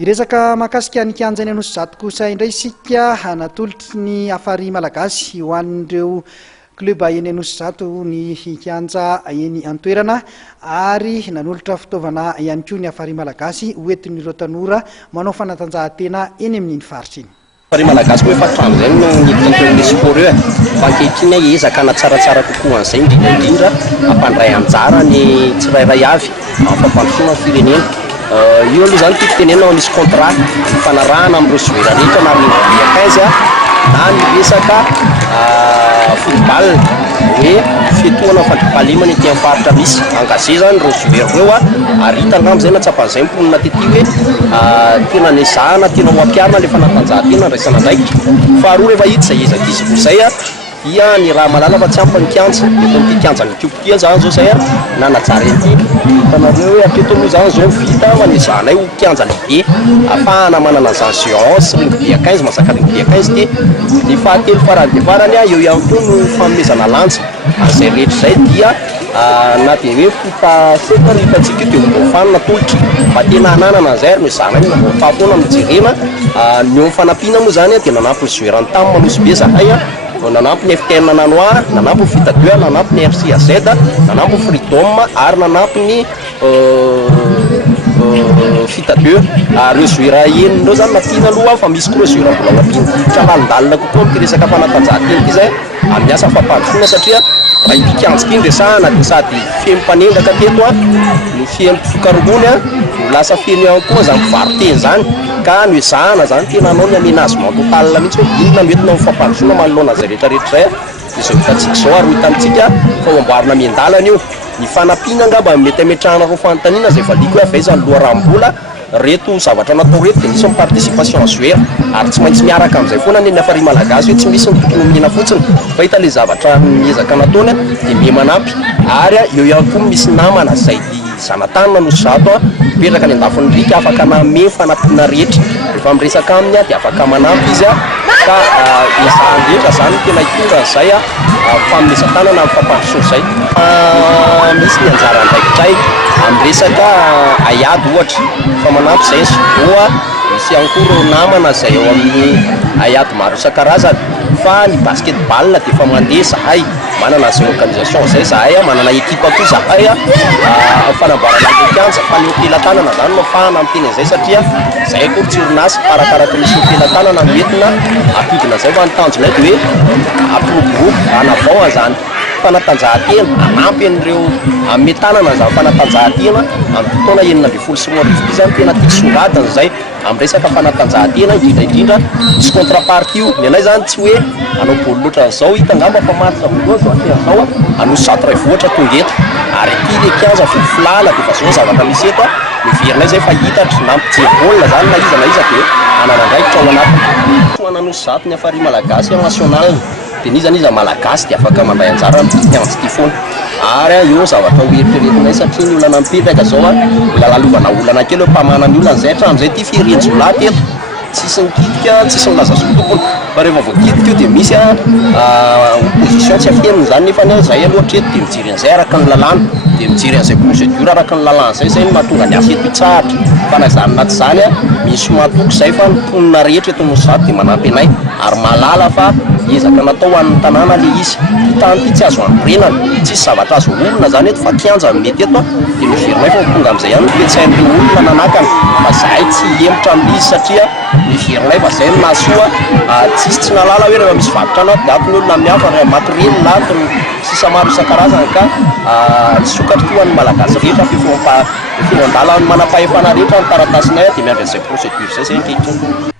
Iresaka makasika ny kianjany Anosizato kosa indray isika hanatolotry ny afary malagasy ho an'ireo club eny Anosizato ny kianja eny an-toerana ary nanolotra fitaovana ihany koa ny afary malagasy hoentin'ireo tanora manao fanatanjahantena eny amin'iny faritra iny. Afary malagasy koa efa trano zay no nitantony sport io fa ankehitriny ezaka na tsaratsara kokoa an'izay indrindra hampandray anjara ny tsirairay avy ampampandosoana ny firenena. Io aloha zany tiako tenenao misy contrat fanarahana amin'ireo joueur rehetra na amin'ny U15 na ny resaka football hoe fetoana fandrapahalemana ety amin'ny faritra misy engagé zany ireo joueur reo ary hita angamba zay na tsapan'izay mponina tety hoe tena nezahana tena ho ampiarina le fanatanjahantena raisana andraikitra. Faharoa rehefa hita zay ezaka izy koa zay dia ny raha malala fa tsy ampy ny kianja eto amin'ity kianja Ethiopia zany zao zay nanajara ety hitanareo hoe aketo moa zany zao vita manezahanay ho kianja lehibe ahafahana manana an'izany séance ringy be 15 masaka ringy be 15 dia ny fahatelo farany dia farany eo ihany koa no fanomezana lanja an'izay rehetra zay dia na dia hoe fota seka ny hitantsika io dia mbofanina tolotry mba tena hananana an'izay ary mezanay mbofafoana mijerena ny eo fanampiana moa zany dia nanampy ny joueur ny tamin'ny manosy be zahay nanampy ny FTN Nanoa, nanampy ny Fita 2, nanampy ny FC AZ, nanampy ny Freedom ary nanampy ny Fita 2 ary joueur enindreo zany nampiana aloha fa misy koa joueur mbola nampiana tralalindalina kokoa amin'ity resaka fanatanjahantena ity zay amin'ny asa fampandrosoana satria raha ity kianjika iny resahana dia sady fihempanendaka teto no fihempisokarongony no lasa feno ihany koa zany mpivaroteny zany ka no ezahana zany tena anao ny aménagement total mihitsy hoe inona no entina fampandrosoana manoloana zay rehetrarehetra zay dia zao hitantsika zao ary hitantsika fa amboarina miandalana io ny fanampiana angamba mety ametrahana reo fanontaniana zay valiko hoe avaizany loharam-bola reto zavatra natao reto dia misy amin'ny participation joueur ary tsy maintsy miaraka amin'izay foana ny afary malagasy hoe tsy misy ny tokony omena fotsiny fa hita le zavatra miezaka nataony dia mie manampy ary eo ihany koa misy namana zay zanatanana Anosizato mipetraka ny andafon'ny rika afaka name fanampiana rehetra rehefa miresaka aminy dia afaka manampy izy ka ezahany rehetra zany tena hitondra an'izay fanomezan-tanana amin'ny fampandrosoana izay misy ny anjara andraikitray amin'ny resaka ayady ohatra fa manampy izay soa misy ihany koa ireo namana zay eo amin'ny ayady maro isan-karazany fa ny basketball dia efa mandeha zahay manana zay organisation zay zahay manana ekipa koa zahay fanamboarana kianja fa ny hôtelan-tanana zany no ahafahana miteny an'izay satria zay koa tsironasy arakaraka misy hôtelan-tanana no entina ampidina zay fa ny tanjonay dia hoe aprogroupy anavaoa zany fanatanjahantena anampy an'ireo amin'ny tanana zany fanatanjahantena amin'ny fotoana 9 ity zany tena tia songadana zay amin'ny resaka fanatanjahantena indrindra tsy contrepartie io ny anay zany tsy hoe anao baolina loatra zao hita angamba fa maritra voaloha zao ateazao Anosizato ray vohatra tonga eto ary ity le kianja filala dia fa zao zavatra misy eto miverinay zay fa hitatra na mijery baolina zany na iza dia anana andraikitra ao anatiny Anosizato ny afary malagasy national dia nizany iza malagasy dia afaka mandray anjara amin'ny kianja ity foana ary eo zavatra hoeritreritinay satria ny olana mipetraka zao mbola lalovana olana kely hoe mpamana ny olana zay hatramin'izay ity firenjolahy teto tsisy nikitika tsisy nilazazo tompony fa rehefa voakitika io dia misy opposition tsy afeniny zany nefa zay aloha treto dia mijery an'izay araka ny lalàna dia mijery an'izay procédure araka ny lalàna zay no mahatonga ny asa eto hitsahatra fa na zany na tsy zany misy mahatoky zay fa mponina rehetra eto Anosizato dia manampy anay ary mahalala fa ezaka natao an'ny tanàna le izy tany ity tsy azo anorenana tsisy zavatra azo olona zany eto fa kianja mety eto dia miverinay fa tonga amin'izay ihany petsain'ireo olona nanakana fa zahay tsy hemotra amin'izy satria miverinay fa zay no nasoa tsisy tsy nalala hoe rehefa misy varotra anao dia atony olona mihafa materiel latiny sisa maro isan-karazany ka isokatra toa ny malagasy rehetra fefo andala manam-pahefana rehetra ny taratasinay dia miandry an'izay procédure zay ankehitriny.